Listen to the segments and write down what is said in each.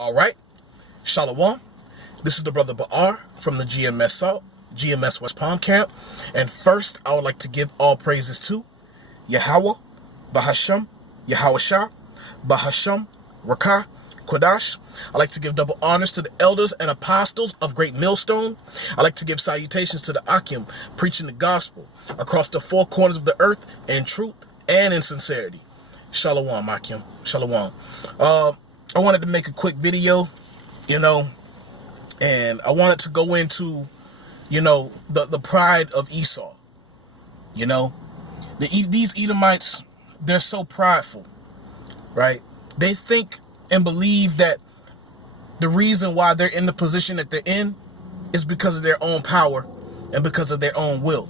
All right, Shalom. This is the brother Ba'ar from the GMS West Palm Camp. And first, I would like to give all praises to Yahweh, Bahasham, Yahweh Bahasham, Rakah, Kodash. I like to give double honors to the elders and apostles of Great Millstone. I like to give salutations to the Akim, preaching the gospel across the four corners of the earth in truth and in sincerity. Shalom, Akim. Shalom. I wanted to make a quick video, and I wanted to go into, the pride of Esau. These Edomites, they're so prideful, right? They think and believe that the reason why they're in the position that they're in is because of their own power and because of their own will,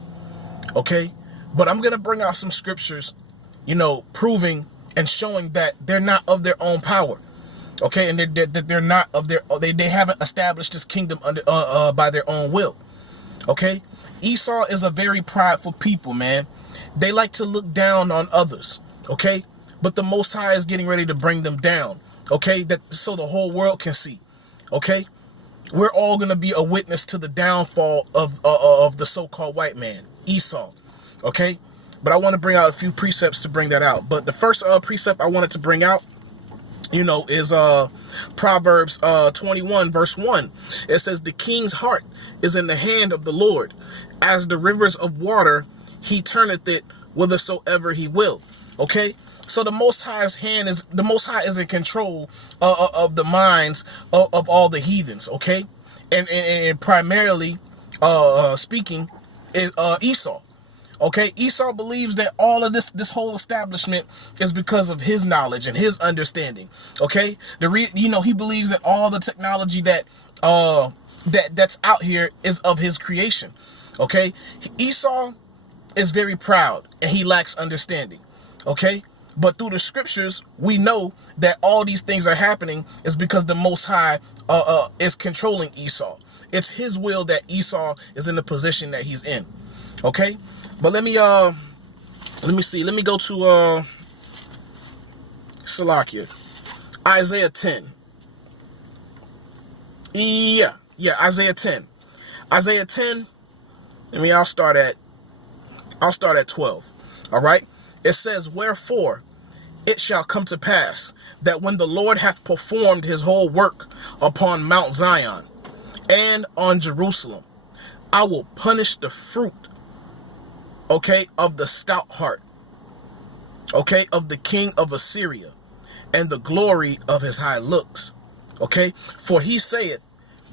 okay? But I'm going to bring out some scriptures, proving and showing that they're not of their own power, okay? And that they're not of their, they haven't established this kingdom under by their own will, okay? Esau is a very prideful people, man. They like to look down on others, okay? But the Most High is getting ready to bring them down, okay? So the whole world can see, okay? We're all going to be a witness to the downfall of the so-called white man, Esau, okay? But I want to bring out a few precepts to bring that out. But the first precept I wanted to bring out, is Proverbs 21 verse 1. It says, the king's heart is in the hand of the Lord. As the rivers of water, he turneth it whithersoever he will. Okay? So the Most High's hand is, the Most High is in control of the minds of all the heathens, okay? And primarily speaking is Esau. Okay, Esau believes that all of this whole establishment is because of his knowledge and his understanding. Okay, he believes that all the technology that's out here is of his creation. Okay, Esau is very proud and he lacks understanding. Okay, but through the scriptures we know that all these things are happening is because the Most High is controlling Esau. It's his will that Esau is in the position that he's in. Okay. But let me see. Let me go to Salakia. Isaiah 10. Yeah, Isaiah 10. Isaiah 10. I'll start at 12. All right? It says, wherefore it shall come to pass that when the Lord hath performed his whole work upon Mount Zion and on Jerusalem, I will punish the fruit, okay, of the stout heart, okay, of the king of Assyria, and the glory of his high looks, okay? For he saith,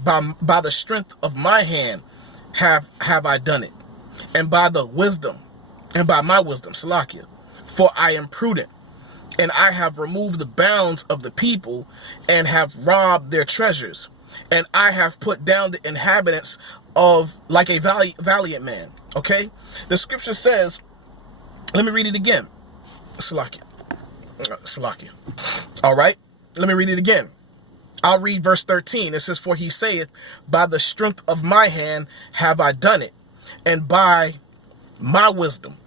by the strength of my hand have I done it, and by the wisdom, and by my wisdom, Salakia, for I am prudent, and I have removed the bounds of the people, and have robbed their treasures, and I have put down the inhabitants of like a valiant man. Okay, the scripture says, let me read it again. Salakia. All right, let me read it again. I'll read verse 13. It says, for he saith, by the strength of my hand have I done it, and by my wisdom,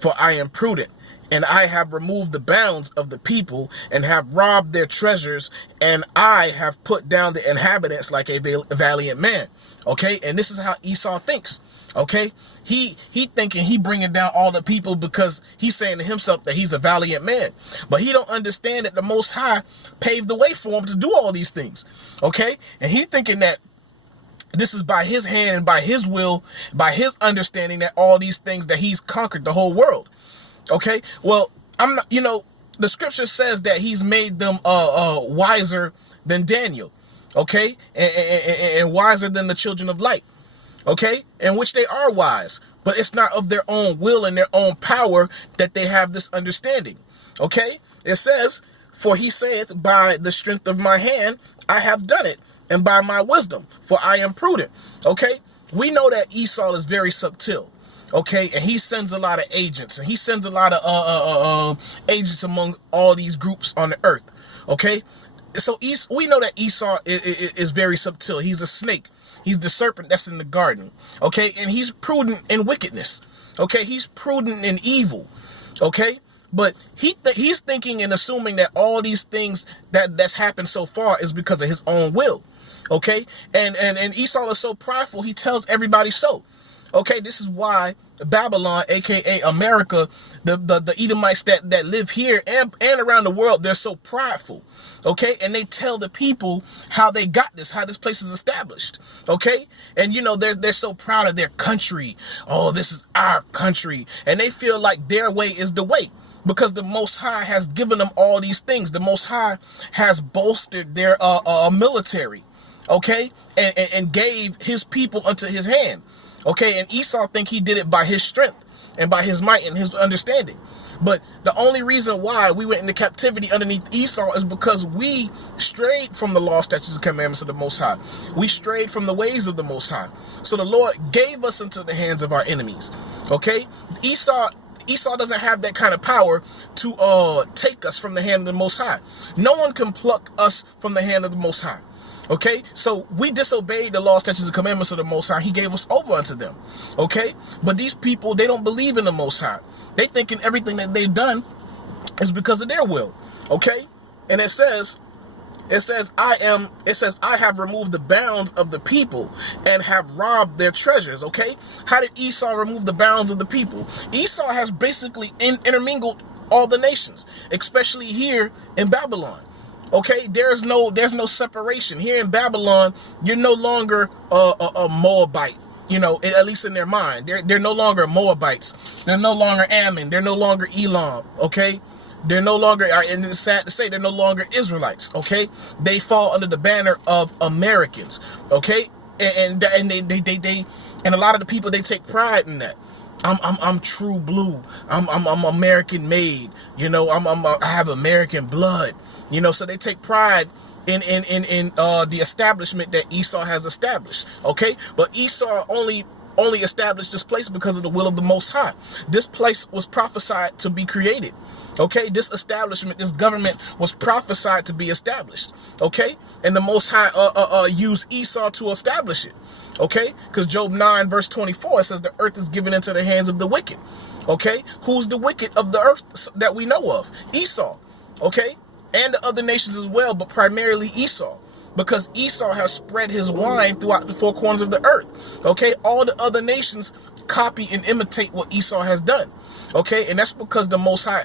for I am prudent, and I have removed the bounds of the people, and have robbed their treasures, and I have put down the inhabitants like a valiant man. Okay, and this is how Esau thinks. Okay, he thinking he bringing down all the people because he's saying to himself that he's a valiant man, but he don't understand that the Most High paved the way for him to do all these things. Okay, and he thinking that this is by his hand and by his will, by his understanding that all these things that he's conquered the whole world. Okay, well, I'm not, the scripture says that he's made them wiser than Daniel, okay, and wiser than the children of light. Okay, in which they are wise, but it's not of their own will and their own power that they have this understanding. Okay, it says, for he saith, by the strength of my hand I have done it, and by my wisdom, for I am prudent. Okay, we know that Esau is very subtle. Okay, and he sends a lot of agents, and he sends a lot of agents among all these groups on the earth. Okay, so we know that Esau is very subtle. He's a snake. He's the serpent that's in the garden, okay? And he's prudent in wickedness, okay? He's prudent in evil, okay? But he's thinking and assuming that all these things that's happened so far is because of his own will. Okay, and Esau is so prideful, he tells everybody so. Okay, this is why Babylon, aka America, the Edomites that live here and around the world, they're so prideful. Okay, and they tell the people how they got this, how this place is established. Okay, and you know they're so proud of their country. Oh, this is our country, and they feel like their way is the way. Because the Most High has given them all these things. The Most High has bolstered their military, okay, and gave his people unto his hand, okay. And Esau think he did it by his strength and by his might and his understanding. But the only reason why we went into captivity underneath Esau is because we strayed from the law, statutes, and commandments of the Most High. We strayed from the ways of the Most High. So the Lord gave us into the hands of our enemies, okay. Esau doesn't have that kind of power to take us from the hand of the Most High. No one can pluck us from the hand of the Most High. Okay, so we disobeyed the law, statutes, and commandments of the Most High. He gave us over unto them. Okay, but these people, they don't believe in the Most High. They thinking everything that they've done is because of their will. Okay, and it says, I have removed the bounds of the people and have robbed their treasures. Okay, how did Esau remove the bounds of the people? Esau has basically intermingled all the nations, especially here in Babylon. Okay, there's no separation here in Babylon. You're no longer a Moabite. You know, at least in their mind, they're no longer Moabites. They're no longer Ammon. They're no longer Elam. Okay. They're no longer, and it's sad to say, they're no longer Israelites, okay? They fall under the banner of Americans, okay? And they and a lot of the people, they take pride in that. I'm true blue. I'm American made. You know, I have American blood. You know, so they take pride in the establishment that Esau has established, okay? But Esau only established this place because of the will of the Most High. This place was prophesied to be created. Okay, this establishment, this government was prophesied to be established. Okay, and the Most High used Esau to establish it. Okay, because Job 9 verse 24 says the earth is given into the hands of the wicked. Okay, who's the wicked of the earth that we know of? Esau. Okay, and the other nations as well, but primarily Esau. Because Esau has spread his wine throughout the four corners of the earth. Okay, all the other nations copy and imitate what Esau has done. Okay, and that's because the Most High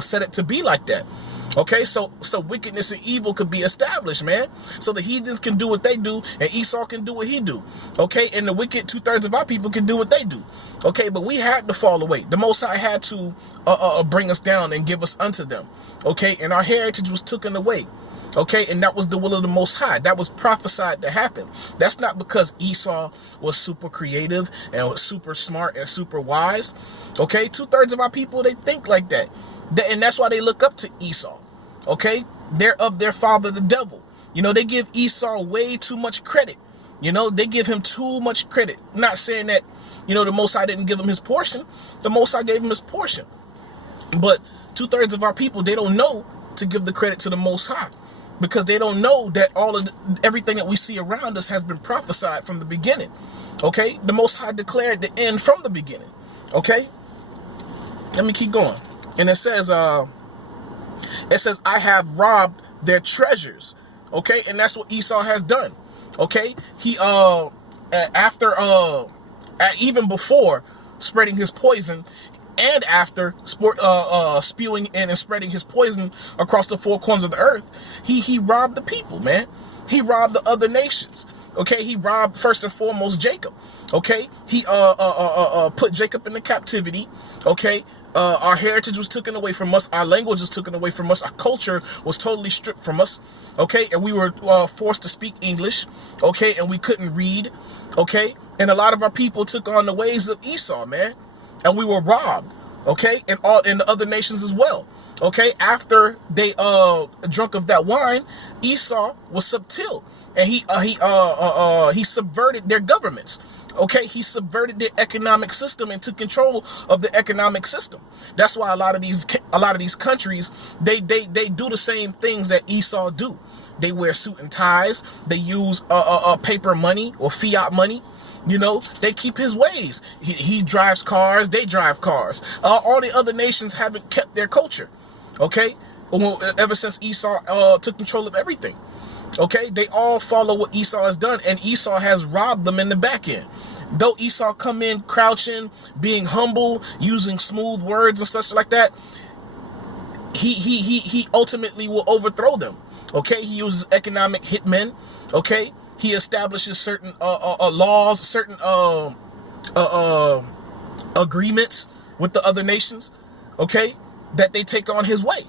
set it to be like that. Okay, so wickedness and evil could be established, man. So the heathens can do what they do, and Esau can do what he do. Okay, and the wicked 2/3 of our people can do what they do. Okay, but we had to fall away. The Most High had to bring us down and give us unto them. Okay, and our heritage was taken away. Okay, and that was the will of the Most High. That was prophesied to happen. That's not because Esau was super creative and was super smart and super wise. Okay, 2/3 of our people, they think like that. And that's why they look up to Esau. Okay, they're of their father, the devil. You know, they give Esau way too much credit. You know, they give him too much credit. Not saying that, you know, the Most High didn't give him his portion. The Most High gave him his portion. But 2/3 of our people, they don't know to give the credit to the Most High. Because they don't know that everything that we see around us has been prophesied from the beginning. Okay, the Most High declared the end from the beginning. Okay, let me keep going. And it says, I have robbed their treasures. Okay, and that's what Esau has done. Okay, he even before spreading his poison, and after spewing in and spreading his poison across the four corners of the earth, he robbed the people, man. He robbed the other nations. Okay, he robbed first and foremost Jacob. Okay, he put Jacob into captivity. Okay, our heritage was taken away from us. Our language was taken away from us. Our culture was totally stripped from us. Okay, and we were forced to speak English. Okay, and we couldn't read. Okay, and a lot of our people took on the ways of Esau, man. And we were robbed, okay, and the other nations as well, okay. After they drunk of that wine, Esau was subtil, and he subverted their governments, okay. He subverted their economic system and took control of the economic system. That's why a lot of these countries they do the same things that Esau do. They wear suit and ties. They use paper money or fiat money. You know, they keep his ways. He drives cars, they drive cars. All the other nations haven't kept their culture. Okay? Ever since Esau took control of everything. Okay? They all follow what Esau has done, and Esau has robbed them in the back end. Though Esau come in crouching, being humble, using smooth words and such like that, he ultimately will overthrow them. Okay? He uses economic hitmen. Okay? He establishes certain laws, certain agreements with the other nations, okay, that they take on his way,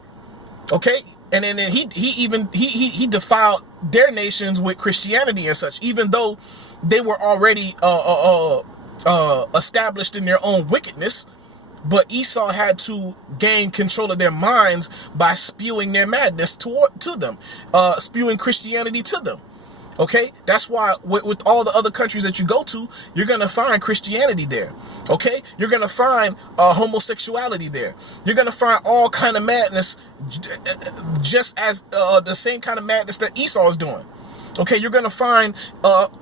okay, and then he defiled their nations with Christianity and such, even though they were already established in their own wickedness. But Esau had to gain control of their minds by spewing their madness to them, spewing Christianity to them. Okay, that's why with all the other countries that you go to, you're going to find Christianity there. Okay, you're going to find homosexuality there. You're going to find all kind of madness, just as the same kind of madness that Esau is doing. Okay, you're going to find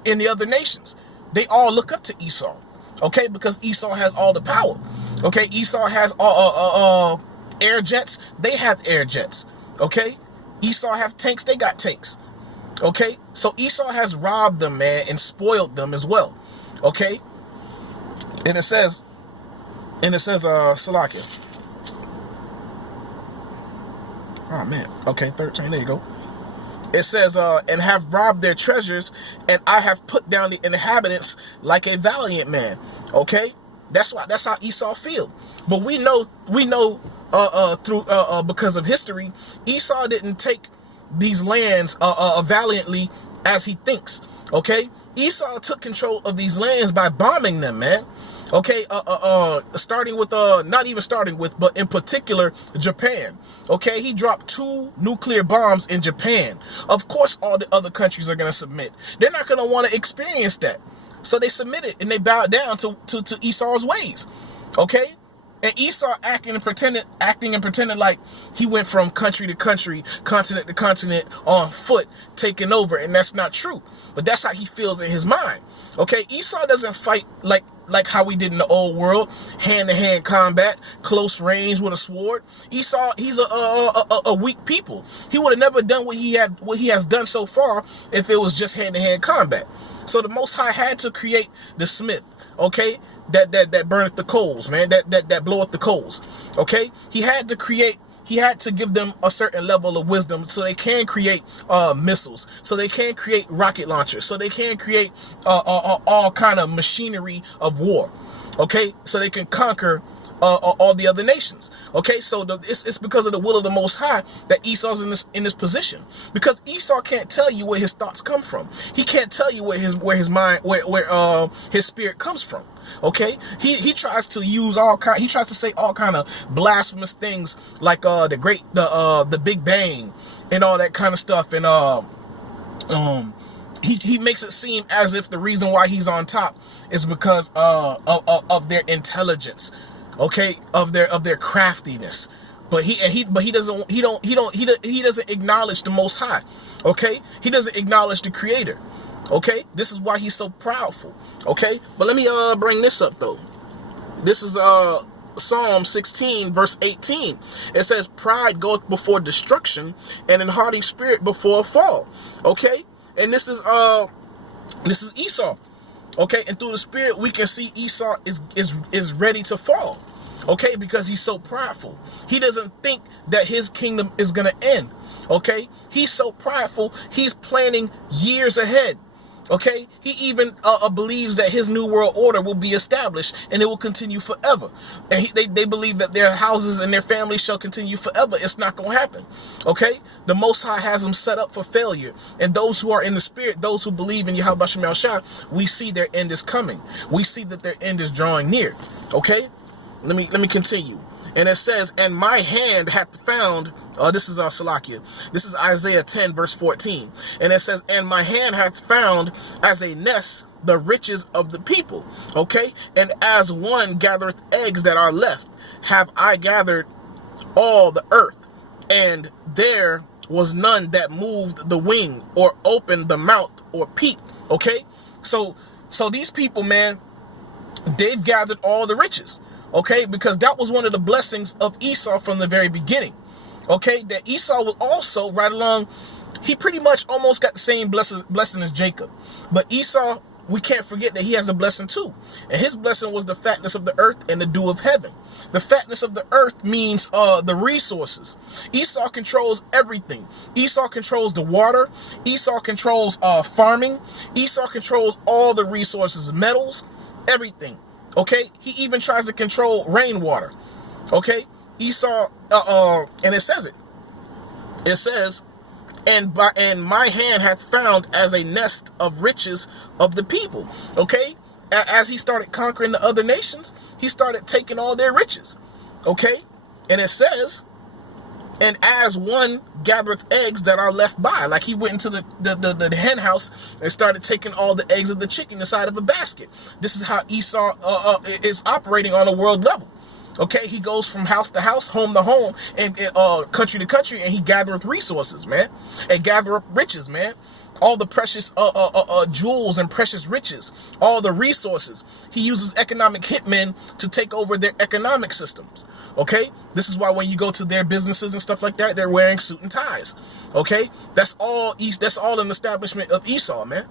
in the other nations. They all look up to Esau. Okay, because Esau has all the power. Okay, Esau has air jets. They have air jets. Okay, Esau have tanks. They got tanks. Okay, so Esau has robbed them, man, and spoiled them as well. Okay, and it says, Salakia. Oh man, okay, 13. There you go. It says, and have robbed their treasures, and I have put down the inhabitants like a valiant man. Okay, that's how Esau feel. But we know through because of history, Esau didn't take these lands valiantly as he thinks. Okay, Esau took control of these lands by bombing them, man. Okay, starting with but in particular Japan. Okay, he dropped 2 nuclear bombs in Japan. Of course, all the other countries are gonna submit. They're not gonna want to experience that, so they submitted and they bowed down to Esau's ways. Okay. And Esau acting and pretending like he went from country to country, continent to continent on foot, taking over, and that's not true. But that's how he feels in his mind. Okay, Esau doesn't fight like how we did in the old world, hand-to-hand combat, close range with a sword. Esau, he's a weak people. He would have never done what he has done so far if it was just hand-to-hand combat. So the Most High had to create the smith. Okay. That burneth the coals, man, that bloweth the coals. Okay, he had to give them a certain level of wisdom so they can create missiles, so they can create rocket launchers, so they can create all kind of machinery of war. Okay, so they can conquer all the other nations. Okay, so it's because of the will of the Most High that Esau's in this position, because Esau can't tell you where his thoughts come from. He can't tell you where his mind, where his spirit comes from. Okay, he tries to use he tries to say all kind of blasphemous things like the Big Bang and all that kind of stuff, and he makes it seem as if the reason why he's on top is because of their intelligence. Okay, of their craftiness, but he doesn't acknowledge the Most High. Okay, he doesn't acknowledge the Creator. Okay, this is why he's so proudful. Okay, but let me bring this up though. This is Psalm 16 verse 18. It says, "Pride goeth before destruction, and an haughty spirit before a fall." Okay, and this is Esau. Okay, and through the spirit we can see Esau is ready to fall. Okay, because he's so prideful. He doesn't think that his kingdom is gonna end. Okay, he's so prideful. He's planning years ahead. Okay, he even believes that his new world order will be established and it will continue forever. And they believe that their houses and their families shall continue forever. It's not going to happen. Okay, the Most High has them set up for failure. And those who are in the spirit, those who believe in Yahweh Shem El Shah, we see their end is coming. We see that their end is drawing near. Okay, let me continue. And it says, "And my hand hath found," this is Salakia. This is Isaiah 10 verse 14. And it says, "And my hand hath found as a nest the riches of the people." Okay, and as one gathereth eggs that are left, have I gathered all the earth, and there was none that moved the wing or opened the mouth or peeped. Okay, so So these people, man, they've gathered all the riches, okay? Because that was one of the blessings of Esau from the very beginning, okay? That Esau was also right along, he pretty much almost got the same blessing as Jacob. But Esau, we can't forget that he has a blessing too. And his blessing was the fatness of the earth and the dew of heaven. The fatness of the earth means the resources. Esau controls everything. Esau controls the water. Esau controls farming. Esau controls all the resources, metals, everything. Okay? He even tries to control rainwater. Okay? Esau, and it says it. It says, and my hand hath found as a nest of riches of the people. Okay? As he started conquering the other nations, he started taking all their riches. Okay? And it says, and as one gathereth eggs that are left by. Like he went into the hen house and started taking all the eggs of the chicken inside of a basket. This is how Esau is operating on a world level. Okay, he goes from house to house, home to home, and country to country, and he gathereth resources, man, and gather up riches, man. All the precious jewels and precious riches, all the resources. He uses economic hitmen to take over their economic systems. Okay, this is why when you go to their businesses and stuff like that, they're wearing suit and ties. Okay, that's all an establishment of Esau, man.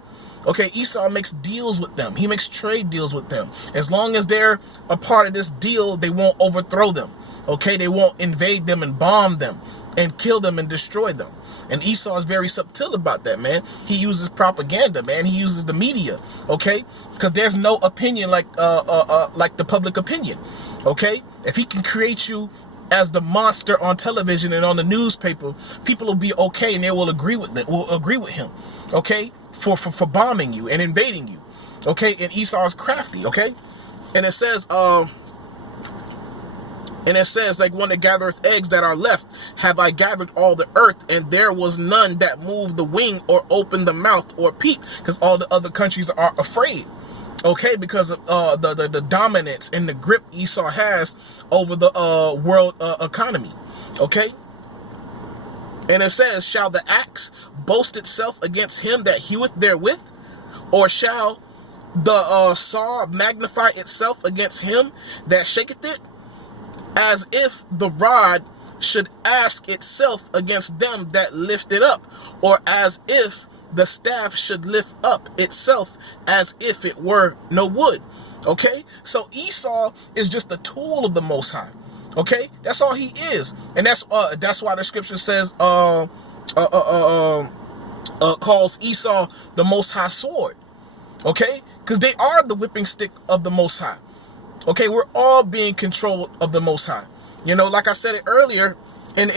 Okay, Esau makes deals with them. He makes trade deals with them. As long as they're a part of this deal, they won't overthrow them. Okay, they won't invade them and bomb them and kill them and destroy them. And Esau is very subtle about that, man. He uses propaganda, man. He uses the media, okay? Because there's no opinion like the public opinion, okay? If he can create you as the monster on television and on the newspaper, people will be okay and they will agree with it. Will agree with him, okay? For bombing you and invading you, okay? And Esau is crafty, okay? And it says, like one that gathereth eggs that are left, have I gathered all the earth, and there was none that moved the wing or opened the mouth or peep, because all the other countries are afraid, okay? Because of the dominance and the grip Esau has over the world economy, okay? And it says, shall the axe boast itself against him that heweth therewith? Or shall the saw magnify itself against him that shaketh it? As if the rod should ask itself against them that lift it up, or as if the staff should lift up itself as if it were no wood. Okay? So Esau is just a tool of the Most High. Okay? That's all he is. And that's why the scripture says calls Esau the Most High sword. Okay? Because they are the whipping stick of the Most High. Okay, we're all being controlled of the Most High. You know, like I said it earlier in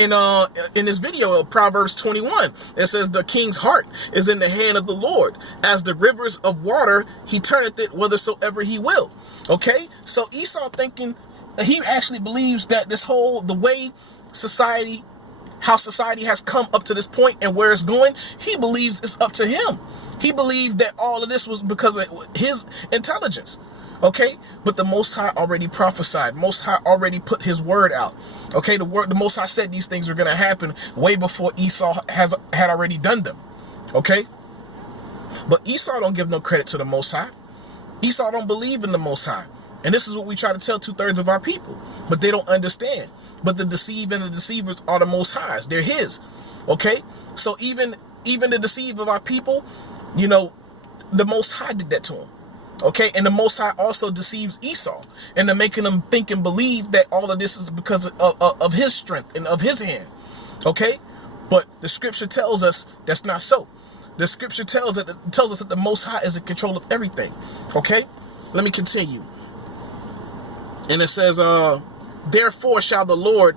this video of Proverbs 21, it says the king's heart is in the hand of the Lord. As the rivers of water, he turneth it whithersoever he will. Okay, so Esau thinking, he actually believes that the way society, how society has come up to this point and where it's going, he believes it's up to him. He believed that all of this was because of his intelligence. Okay, but the Most High already prophesied. Most High already put his word out. Okay, the Most High said these things were going to happen way before Esau had already done them. Okay, but Esau don't give no credit to the Most High. Esau don't believe in the Most High. And this is what we try to tell 2/3 of our people, but they don't understand. But the deceive and the deceivers are the Most High's. They're his. Okay, so even the deceive of our people, you know, the Most High did that to him. Okay, and the Most High also deceives Esau into making him think and believe that all of this is because of his strength and of his hand. Okay, but the scripture tells us that's not so. The scripture tells us that the Most High is in control of everything. Okay, let me continue. And it says, therefore shall the Lord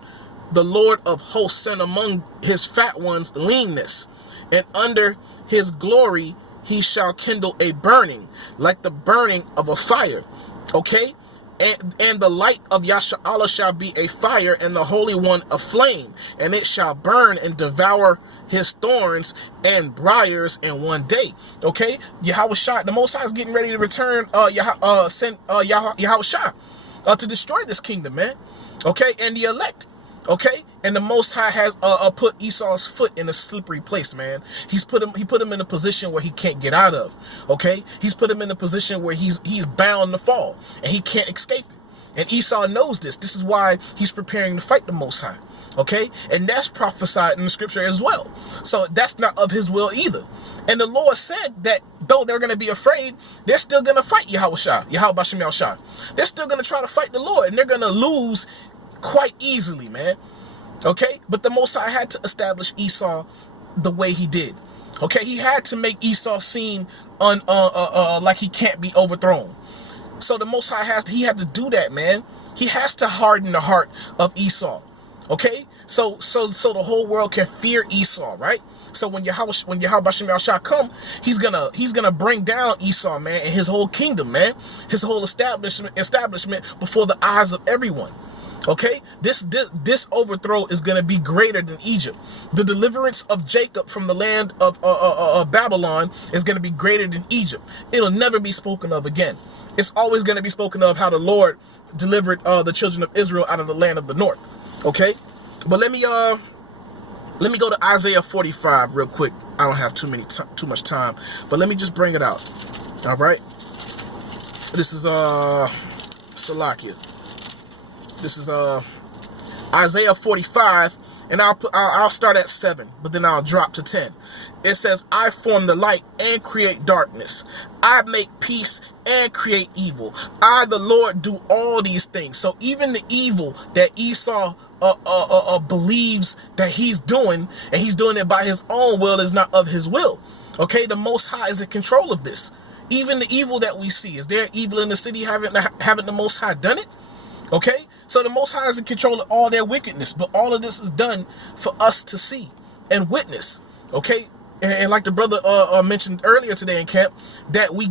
of hosts send among his fat ones leanness, and under his glory he shall kindle a burning, like the burning of a fire. Okay? And the light of Yasha'Allah shall be a fire, and the Holy One a flame, and it shall burn and devour his thorns and briars in one day. Okay? Yahushua, the Most High is getting ready to return, send Yahushua to destroy this kingdom, man. Okay? And the elect. Okay, and the Most High has put Esau's foot in a slippery place, man. He put him in a position where he can't get out of. Okay, he's put him in a position where he's bound to fall and he can't escape it. And Esau knows this. This is why he's preparing to fight the Most High. Okay, and that's prophesied in the scripture as well. So that's not of his will either. And the Lord said that though they're going to be afraid, they're still going to fight Yahweh Bashem Yahushua. They're still going to try to fight the Lord, and they're going to lose quite easily, man. Okay, but the Most High had to establish Esau the way he did. Okay, he had to make Esau seem like he can't be overthrown. So the Most High had to do that, man. He has to harden the heart of Esau. Okay, so the whole world can fear Esau, right? So when Yahweh Bashem Yahushua come, he's gonna bring down Esau, man, and his whole kingdom, man, his whole establishment before the eyes of everyone. Okay, this overthrow is going to be greater than Egypt. The deliverance of Jacob from the land of Babylon is going to be greater than Egypt. It'll never be spoken of again. It's always going to be spoken of how the Lord delivered the children of Israel out of the land of the north. Okay, but let me go to Isaiah 45 real quick. I don't have too much time, but let me just bring it out. All right, this is Salakia. This is Isaiah 45, and I'll start at 7, but then I'll drop to 10. It says, I form the light and create darkness. I make peace and create evil. I, the Lord, do all these things. So even the evil that Esau believes that he's doing, and he's doing it by his own will, is not of his will. Okay, the Most High is in control of this. Even the evil that we see, is there evil in the city? Haven't the Most High done it? Okay, so the Most High is in control of all their wickedness, but all of this is done for us to see and witness. Okay, and like the brother mentioned earlier today in camp, that we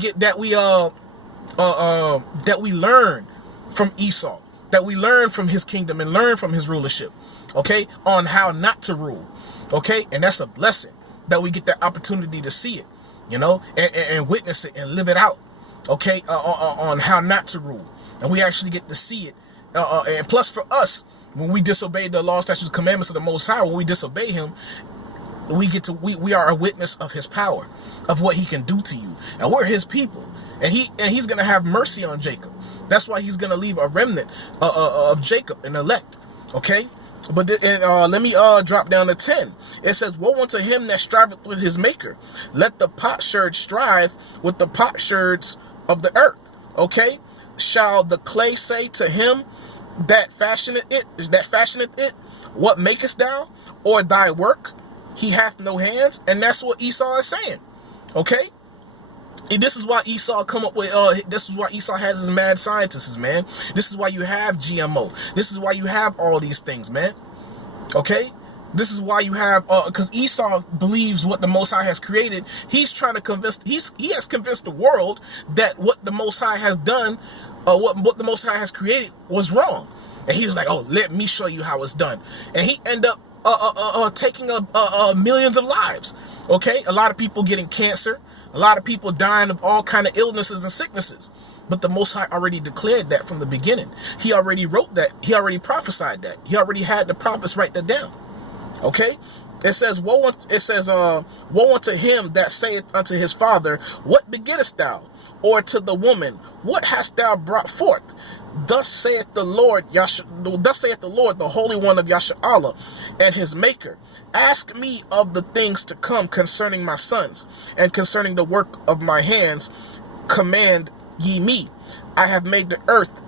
learn from Esau, that we learn from his kingdom and learn from his rulership. Okay, on how not to rule. Okay, and that's a blessing that we get that opportunity to see it, you know, and witness it and live it out. Okay, on how not to rule, and we actually get to see it. And plus for us, when we disobey the law, statutes, commandments of the Most High, when we disobey him, we are a witness of his power, of what he can do to you. And we're his people. And he's going to have mercy on Jacob. That's why he's going to leave a remnant of Jacob, an elect. Okay? But let me drop down to 10. It says, woe unto him that striveth with his maker. Let the potsherd strive with the potsherds of the earth. Okay? Shall the clay say to him that fashioneth it, what makest thou? Or thy work? He hath no hands. And that's what Esau is saying. Okay? And this is why Esau come up with, this is why Esau has his mad scientists, man. This is why you have GMO. This is why you have all these things, man. Okay? This is why you have, because Esau believes what the Most High has created. He's trying to convince, he has convinced the world that what the Most High has done, what the Most High has created was wrong. And he was like, oh, let me show you how it's done. And he ended up taking millions of lives. Okay? A lot of people getting cancer. A lot of people dying of all kind of illnesses and sicknesses. But the Most High already declared that from the beginning. He already wrote that. He already prophesied that. He already had the prophets write that down. Okay? It says, woe unto him that saith unto his father, what begettest thou? Or to the woman, what hast thou brought forth? Thus saith the Lord, the Holy One of Yashar'Allah, and his Maker. Ask me of the things to come concerning my sons, and concerning the work of my hands, command ye me. I have made the earth,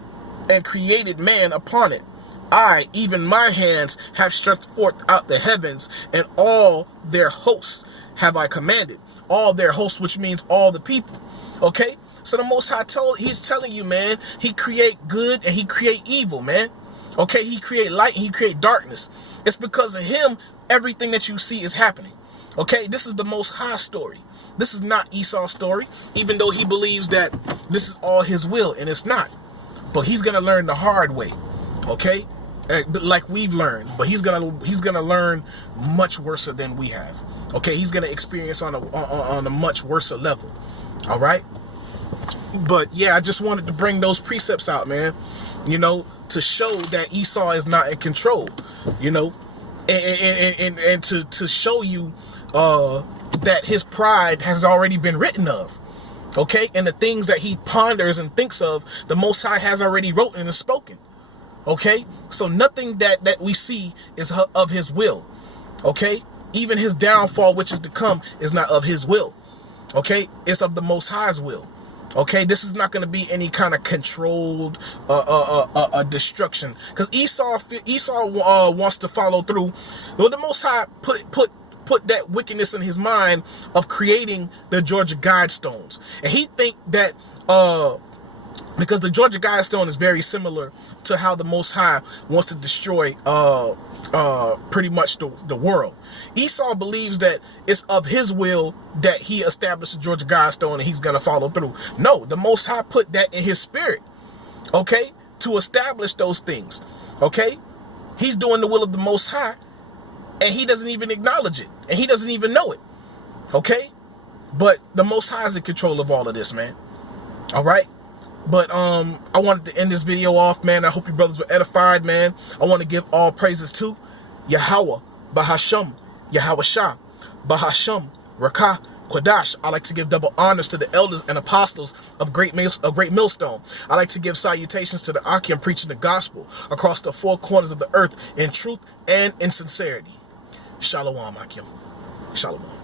and created man upon it. I, even my hands, have stretched forth out the heavens, and all their hosts have I commanded. All their hosts, which means all the people. Okay? So the Most High he's telling you, man, he create good and he create evil, man. Okay? He create light and he create darkness. It's because of him, everything that you see is happening. Okay? This is the Most High story. This is not Esau's story, even though he believes that this is all his will, and it's not. But he's going to learn the hard way. Okay? Like we've learned, but he's gonna learn much worse than we have. Okay, he's gonna experience on a much worse level. All right, but yeah, I just wanted to bring those precepts out, man. You know, to show that Esau is not in control, you know, and to show you that his pride has already been written of. Okay, and the things that he ponders and thinks of, the Most High has already written and spoken. Okay, so nothing that we see is of his will. Okay, even his downfall, which is to come, is not of his will. Okay, it's of the Most High's will. Okay, this is not going to be any kind of controlled destruction, because Esau wants to follow through. Well, the Most High put that wickedness in his mind of creating the Georgia Guidestones, and he think that because the Georgia Guidestone is very similar to how the Most High wants to destroy pretty much the world. Esau believes that it's of his will that he established the Georgia Guidestone and he's gonna follow through. No, the Most High put that in his spirit, okay, to establish those things. Okay, he's doing the will of the Most High, and he doesn't even acknowledge it, and he doesn't even know it. Okay, but the Most High is in control of all of this, man. All right. But I wanted to end this video off, man. I hope you brothers were edified, man. I want to give all praises to Yahweh, Bahasham, Yahweh Shah, Bahasham, Rakah, Kodash. I like to give double honors to the elders and apostles of Great Millstone. I like to give salutations to the Akim preaching the gospel across the four corners of the earth in truth and in sincerity. Shalom, Akim. Shalom.